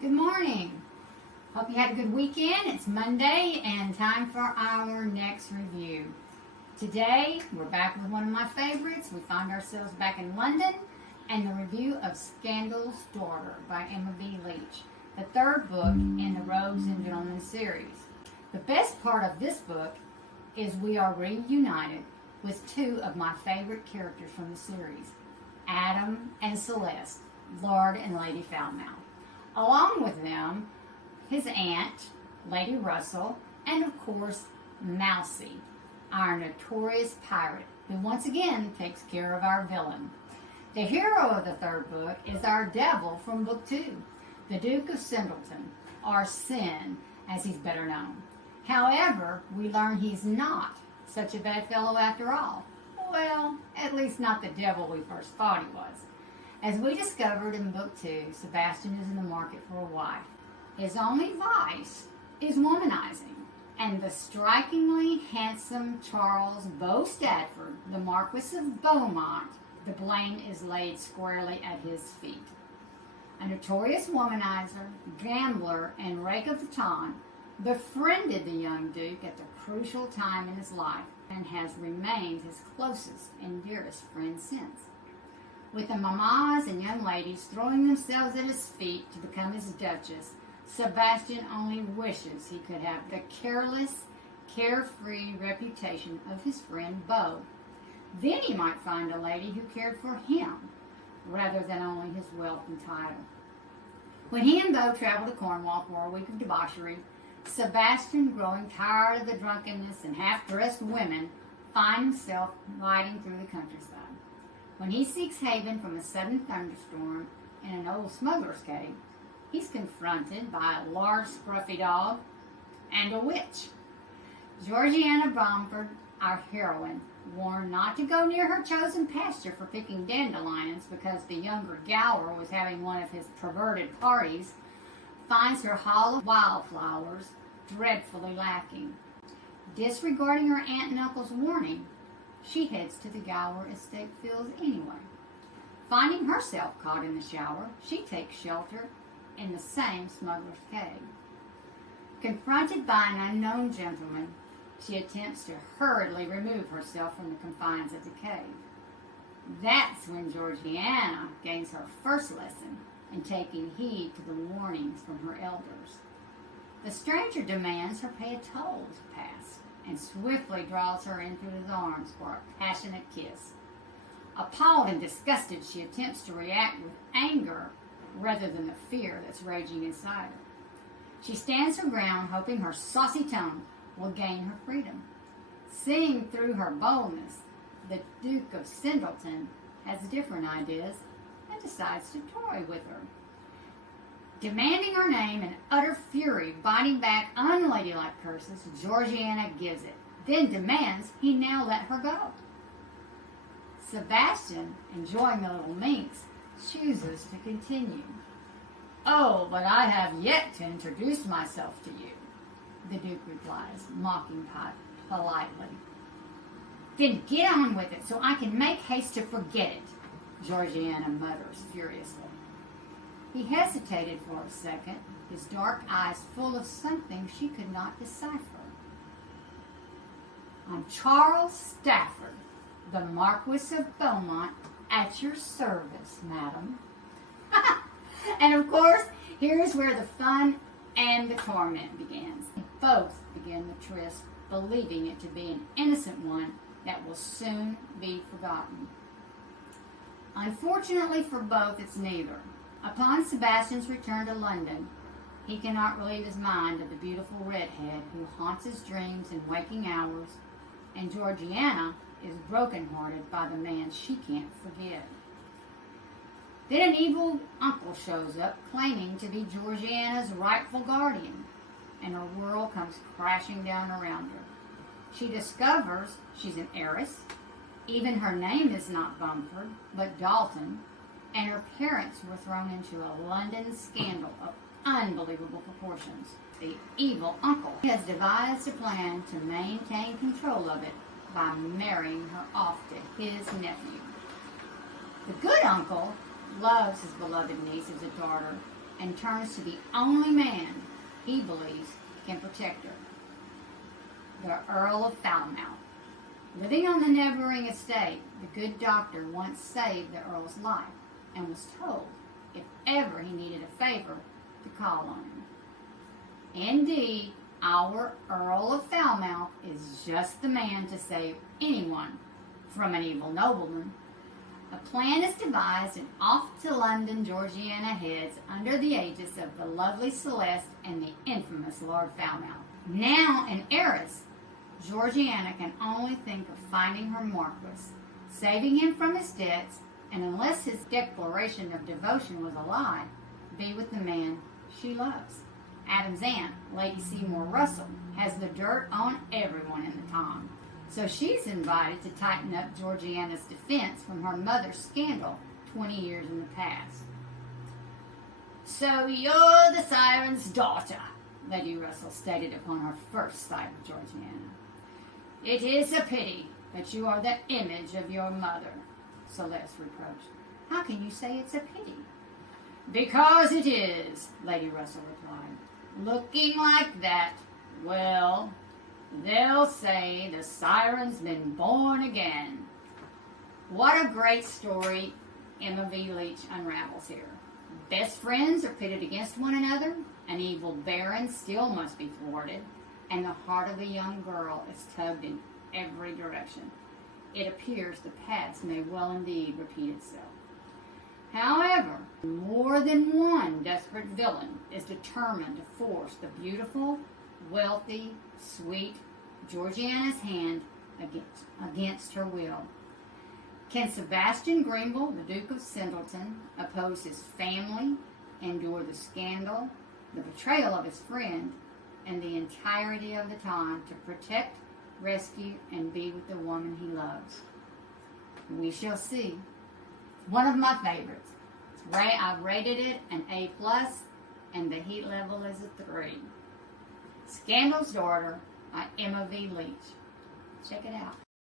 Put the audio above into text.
Good morning. Hope you had a good weekend. It's Monday and time for our next review. Today, we're back with one of my favorites. We find ourselves back in London and the review of Scandal's Daughter by Emma B. Leech, the third book in the Rogues and Gentlemen series. The best part of this book is we are reunited with two of my favorite characters from the series, Adam and Celeste, Lord and Lady Foulmouth. Along with them, his aunt, Lady Russell, and of course, Mousie, our notorious pirate, who once again takes care of our villain. The hero of the third book is our devil from book 2, the Duke of Singleton, or Sin, as he's better known. However, we learn he's not such a bad fellow after all. Well, at least not the devil we first thought he was. As we discovered in book 2, Sebastian is in the market for a wife. His only vice is womanizing, and the strikingly handsome Charles Beau Stafford, the Marquis of Beaumont, the blame is laid squarely at his feet. A notorious womanizer, gambler, and rake of the time, befriended the young Duke at the crucial time in his life and has remained his closest and dearest friend since. With the mamas and young ladies throwing themselves at his feet to become his duchess, Sebastian only wishes he could have the careless, carefree reputation of his friend Beau. Then he might find a lady who cared for him, rather than only his wealth and title. When he and Beau travel to Cornwall for a week of debauchery, Sebastian, growing tired of the drunkenness and half-dressed women, finds himself riding through the countryside. When he seeks haven from a sudden thunderstorm in an old smuggler's cave, he's confronted by a large scruffy dog and a witch. Georgiana Bromford, our heroine, warned not to go near her chosen pasture for picking dandelions because the younger Gower was having one of his perverted parties, finds her haul of wildflowers dreadfully lacking. Disregarding her aunt and uncle's warning, she heads to the Gower estate fields anyway. Finding herself caught in the shower, she takes shelter in the same smuggler's cave. Confronted by an unknown gentleman, she attempts to hurriedly remove herself from the confines of the cave. That's when Georgiana gains her first lesson in taking heed to the warnings from her elders. The stranger demands her pay a toll to pass, and swiftly draws her into his arms for a passionate kiss. Appalled and disgusted, she attempts to react with anger rather than the fear that's raging inside her. She stands her ground, hoping her saucy tongue will gain her freedom. Seeing through her boldness, the Duke of Singleton has different ideas and decides to toy with her. Demanding her name in utter fury, biting back unladylike curses, Georgiana gives it, then demands he now let her go. Sebastian, enjoying the little minx, chooses to continue. "Oh, but I have yet to introduce myself to you," the Duke replies, mocking politely. "Then get on with it so I can make haste to forget it," Georgiana mutters furiously. He hesitated for a second, his dark eyes full of something she could not decipher. "I'm Charles Stafford, the Marquis of Beaumont, at your service, madam." And of course, here's where the fun and the torment begins. Both begin the tryst, believing it to be an innocent one that will soon be forgotten. Unfortunately for both, it's neither. Upon Sebastian's return to London, he cannot relieve his mind of the beautiful redhead who haunts his dreams and waking hours, and Georgiana is brokenhearted by the man she can't forget. Then an evil uncle shows up, claiming to be Georgiana's rightful guardian, and her world comes crashing down around her. She discovers she's an heiress. Even her name is not Bumford, but Dalton, and her parents were thrown into a London scandal of unbelievable proportions. The evil uncle has devised a plan to maintain control of it by marrying her off to his nephew. The good uncle loves his beloved niece as a daughter and turns to the only man he believes can protect her, the Earl of Falmouth. Living on the neighboring estate, the good doctor once saved the Earl's life and was told if ever he needed a favor to call on him. Indeed, our Earl of Falmouth is just the man to save anyone from an evil nobleman. A plan is devised and off to London Georgiana heads under the aegis of the lovely Celeste and the infamous Lord Falmouth. Now an heiress, Georgiana can only think of finding her Marquis, saving him from his debts, and unless his declaration of devotion was a lie, be with the man she loves. Adam's aunt, Lady Seymour Russell, has the dirt on everyone in the town, so she's invited to tighten up Georgiana's defense from her mother's scandal 20 years in the past. "So you're the siren's daughter," Lady Russell stated upon her first sight of Georgiana. "It is a pity that you are the image of your mother," Celeste reproached. "How can you say it's a pity?" "Because it is," Lady Russell replied. "Looking like that, well, they'll say the siren's been born again." What a great story Emma V. Leech unravels here. Best friends are pitted against one another, an evil baron still must be thwarted, and the heart of a young girl is tugged in every direction. It appears the past may well indeed repeat itself. However, more than one desperate villain is determined to force the beautiful, wealthy, sweet Georgiana's hand against her will. Can Sebastian Greenville, the Duke of Singleton, oppose his family, endure the scandal, the betrayal of his friend, and the entirety of the time to protect, rescue, and be with the woman he loves? We shall see. One of my favorites. I've rated it an A+, and the heat level is a 3. Scandal's Daughter by Emma V. Leech. Check it out.